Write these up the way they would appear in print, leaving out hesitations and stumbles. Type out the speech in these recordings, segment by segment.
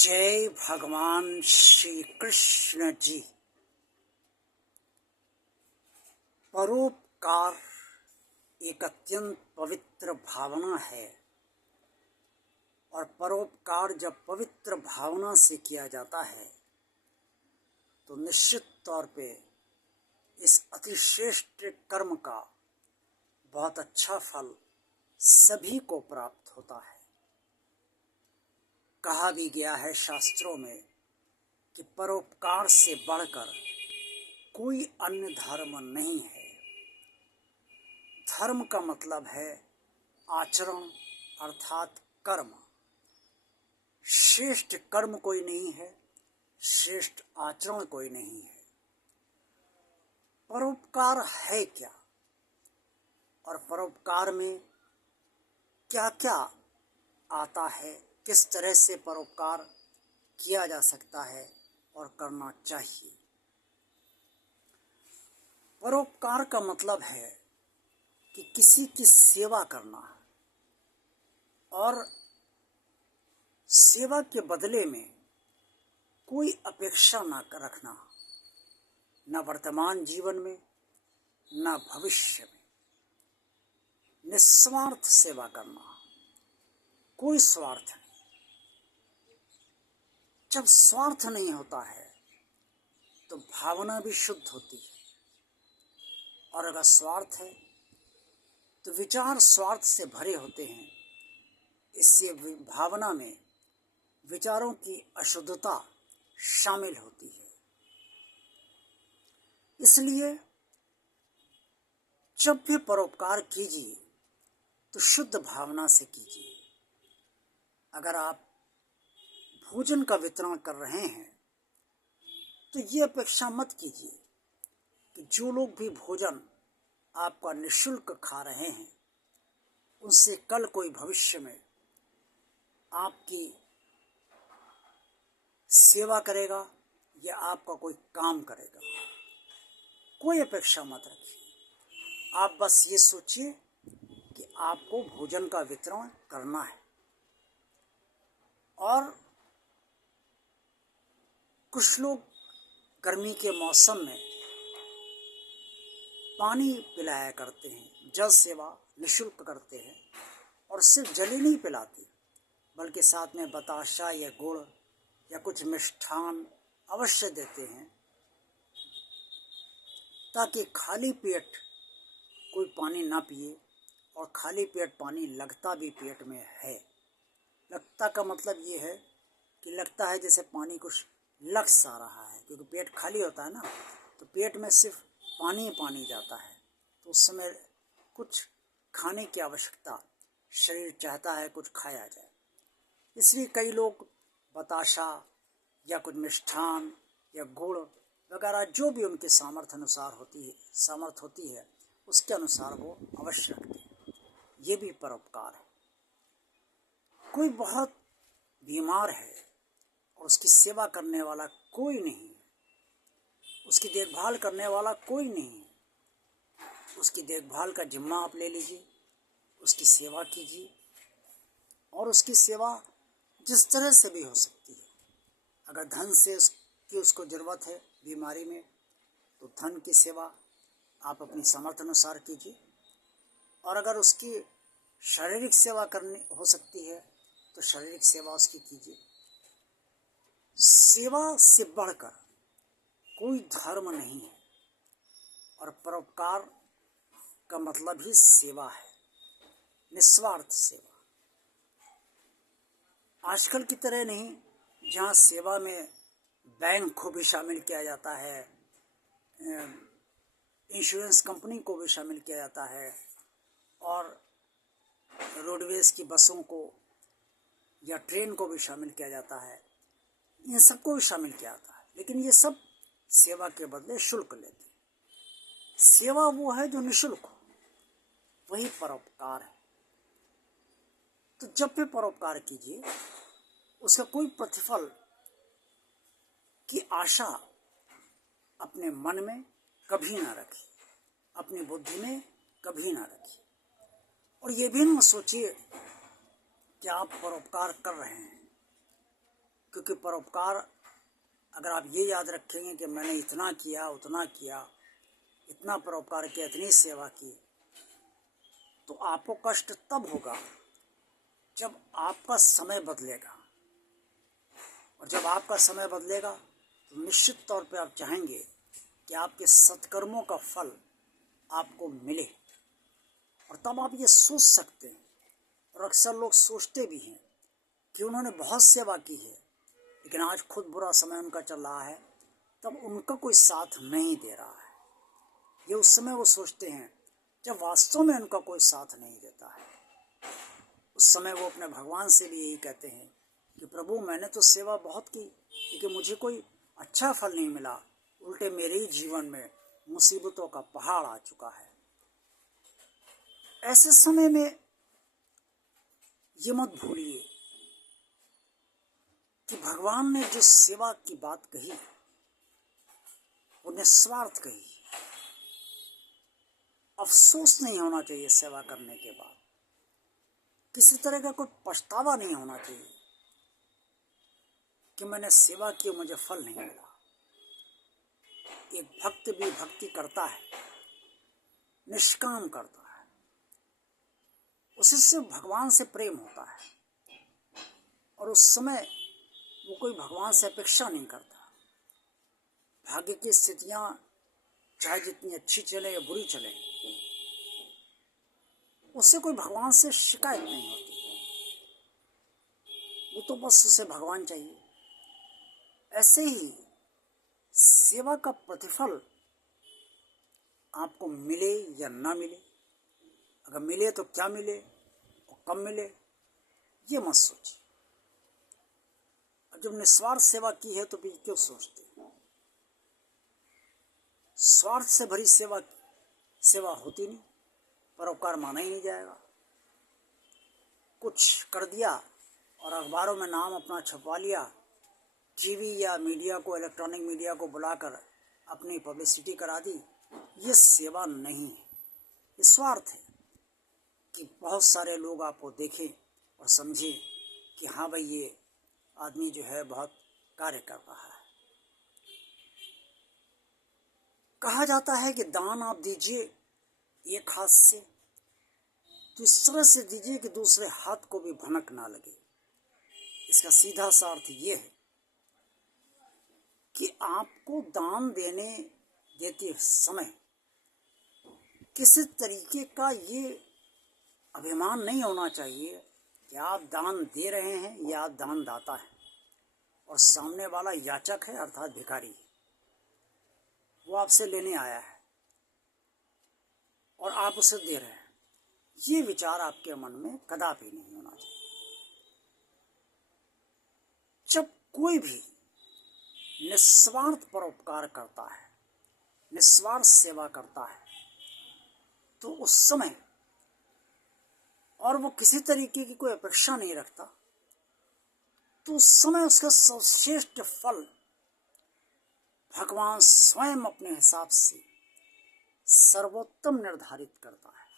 जय भगवान श्री कृष्ण जी। परोपकार एक अत्यंत पवित्र भावना है और परोपकार जब पवित्र भावना से किया जाता है तो निश्चित तौर पे इस अतिश्रेष्ठ कर्म का बहुत अच्छा फल सभी को प्राप्त होता है। कहा भी गया है शास्त्रों में कि परोपकार से बढ़कर कोई अन्य धर्म नहीं है। धर्म का मतलब है आचरण अर्थात कर्म। श्रेष्ठ कर्म कोई नहीं है, श्रेष्ठ आचरण कोई नहीं है। परोपकार है क्या और परोपकार में क्या क्या आता है, किस तरह से परोपकार किया जा सकता है और करना चाहिए। परोपकार का मतलब है कि किसी की सेवा करना और सेवा के बदले में कोई अपेक्षा न रखना, न वर्तमान जीवन में न भविष्य में। निस्वार्थ सेवा करना, कोई स्वार्थ नहीं। जब स्वार्थ नहीं होता है तो भावना भी शुद्ध होती है, और अगर स्वार्थ है तो विचार स्वार्थ से भरे होते हैं। इससे भावना में विचारों की अशुद्धता शामिल होती है। इसलिए जब भी परोपकार कीजिए तो शुद्ध भावना से कीजिए। अगर आप भोजन का वितरण कर रहे हैं तो ये अपेक्षा मत कीजिए कि जो लोग भी भोजन आपका निःशुल्क खा रहे हैं उनसे कल कोई भविष्य में आपकी सेवा करेगा या आपका कोई काम करेगा। कोई अपेक्षा मत रखिए। आप बस ये सोचिए कि आपको भोजन का वितरण करना है। और कुछ लोग गर्मी के मौसम में पानी पिलाया करते हैं, जल सेवा निःशुल्क करते हैं, और सिर्फ जल ही नहीं पिलाते बल्कि साथ में बताशा या गुड़ या कुछ मिष्ठान अवश्य देते हैं, ताकि खाली पेट कोई पानी ना पिए। और खाली पेट पानी लगता भी पेट में है। लगता का मतलब ये है कि लगता है जैसे पानी कुछ लग सा रहा है, क्योंकि पेट खाली होता है ना, तो पेट में सिर्फ पानी ही पानी जाता है, तो उस समय कुछ खाने की आवश्यकता, शरीर चाहता है कुछ खाया जाए। इसलिए कई लोग बताशा या कुछ मिष्ठान या गुड़ वगैरह जो भी उनके सामर्थ्य होती है उसके अनुसार वो अवश्य रखते हैं। ये भी परोपकार है। कोई बहुत बीमार है और उसकी सेवा करने वाला कोई नहीं, उसकी देखभाल करने वाला कोई नहीं, उसकी देखभाल का जिम्मा आप ले लीजिए, उसकी सेवा कीजिए। और उसकी सेवा जिस तरह से भी हो सकती है। अगर धन से उसको ज़रूरत है बीमारी में तो धन की सेवा आप अपनी सामर्थ्य अनुसार कीजिए। और अगर उसकी शारीरिक सेवा करनी हो सकती है तो शारीरिक सेवा उसकी कीजिए। सेवा से बढ़कर कोई धर्म नहीं है और परोपकार का मतलब ही सेवा है, निस्वार्थ सेवा। आजकल की तरह नहीं, जहाँ सेवा में बैंक को भी शामिल किया जाता है, इंश्योरेंस कंपनी को भी शामिल किया जाता है, और रोडवेज़ की बसों को या ट्रेन को भी शामिल किया जाता है। इन सबको भी शामिल किया जाता है, लेकिन ये सब सेवा के बदले शुल्क लेते हैं। सेवा वो है जो निःशुल्क हो, वही परोपकार है। तो जब भी परोपकार कीजिए उसका कोई प्रतिफल की आशा अपने मन में कभी ना रखिए, अपनी बुद्धि में कभी ना रखिए। और ये भी ना सोचिए कि आप परोपकार कर रहे हैं क्योंकि परोपकार अगर आप ये याद रखेंगे कि मैंने इतना किया, उतना किया, इतना परोपकार किया, इतनी सेवा की, तो आपको कष्ट तब होगा जब आपका समय बदलेगा। और जब आपका समय बदलेगा तो निश्चित तौर पे आप चाहेंगे कि आपके सत्कर्मों का फल आपको मिले। और तब आप ये सोच सकते हैं, और अक्सर लोग सोचते भी हैं कि उन्होंने बहुत सेवा की है लेकिन आज खुद बुरा समय उनका चल रहा है, तब उनका कोई साथ नहीं दे रहा है। ये उस समय वो सोचते हैं जब वास्तव में उनका कोई साथ नहीं देता है। उस समय वो अपने भगवान से भी यही कहते हैं कि प्रभु मैंने तो सेवा बहुत की लेकिन मुझे कोई अच्छा फल नहीं मिला, उल्टे मेरे ही जीवन में मुसीबतों का पहाड़ आ चुका है। ऐसे समय में ये मत भूलिए कि भगवान ने जिस सेवा की बात कही वो निस्वार्थ कही। अफसोस नहीं होना चाहिए सेवा करने के बाद, किसी तरह का कोई पछतावा नहीं होना चाहिए कि मैंने सेवा की मुझे फल नहीं मिला। एक भक्त भी भक्ति करता है, निष्काम करता है, उसी से भगवान से प्रेम होता है और उस समय वो कोई भगवान से अपेक्षा नहीं करता। भाग्य की स्थितियां चाहे जितनी अच्छी चले या बुरी चले, उससे कोई भगवान से शिकायत नहीं होती। वो तो बस उसे भगवान चाहिए। ऐसे ही सेवा का प्रतिफल आपको मिले या ना मिले, अगर मिले तो क्या मिले और कब मिले, ये मत सोचिए। और जब निस्वार्थ सेवा की है तो भी क्यों सोचते हैं? स्वार्थ से भरी सेवा होती नहीं, परोपकार माना ही नहीं जाएगा। कुछ कर दिया और अखबारों में नाम अपना छपवा लिया, टीवी या मीडिया को, इलेक्ट्रॉनिक मीडिया को बुलाकर अपनी पब्लिसिटी करा दी, ये सेवा नहीं है, ये स्वार्थ है कि बहुत सारे लोग आपको देखें और समझें कि हाँ भाई ये आदमी जो है बहुत कार्य कर रहा है। कहा जाता है कि दान आप दीजिए एक हाथ से तो इस तरह से दीजिए कि दूसरे हाथ को भी भनक ना लगे। इसका सीधा सा अर्थ ये है कि आपको दान देते समय किसी तरीके का ये अभिमान नहीं होना चाहिए कि आप दान दे रहे हैं या आप दान दाता है और सामने वाला याचक है अर्थात भिखारी है, वो आपसे लेने आया है और आप उसे दे रहे हैं। ये विचार आपके मन में कदापि नहीं होना चाहिए। जब कोई भी निस्वार्थ परोपकार करता है, निस्वार्थ सेवा करता है, तो उस समय और वो किसी तरीके की कोई अपेक्षा नहीं रखता, तो उस समय उसका सर्वश्रेष्ठ फल भगवान स्वयं अपने हिसाब से सर्वोत्तम निर्धारित करता है।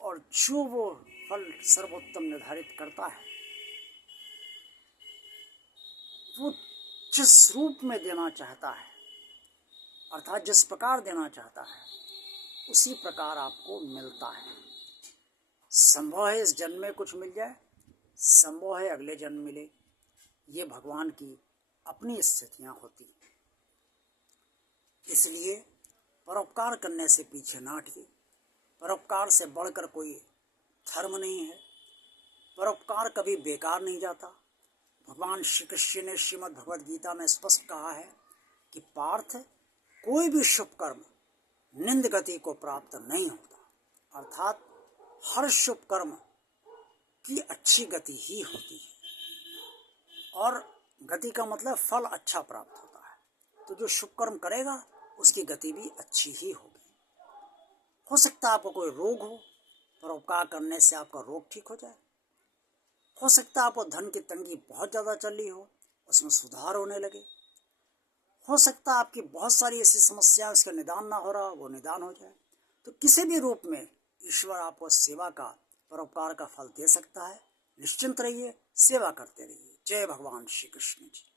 और जो वो फल सर्वोत्तम निर्धारित करता है वो जिस रूप में देना चाहता है अर्थात जिस प्रकार देना चाहता है उसी प्रकार आपको मिलता है। संभव है इस जन्म में कुछ मिल जाए, संभव है अगले जन्म मिले, ये भगवान की अपनी स्थितियां होती हैं। इसलिए परोपकार करने से पीछे ना हटिए। परोपकार से बढ़कर कोई धर्म नहीं है। परोपकार कभी बेकार नहीं जाता। भगवान श्री कृष्ण ने श्रीमद् भगवद गीता में स्पष्ट कहा है कि पार्थ, कोई भी शुभ कर्म निंद गति को प्राप्त नहीं होता, अर्थात हर शुभ कर्म की अच्छी गति ही होती है और गति का मतलब फल अच्छा प्राप्त होता है। तो जो शुभ कर्म करेगा उसकी गति भी अच्छी ही होगी। हो सकता है आपको कोई रोग हो, परोपकार करने से आपका रोग ठीक हो जाए। हो सकता है आपको धन की तंगी बहुत ज़्यादा चल रही हो, उसमें सुधार होने लगे। हो सकता है आपकी बहुत सारी ऐसी समस्याएं उसका निदान ना हो रहा, वो निदान हो जाए। तो किसी भी रूप में ईश्वर आपको सेवा का, परोपकार का फल दे सकता है। निश्चिंत रहिए, सेवा करते रहिए। जय भगवान श्री कृष्ण जी।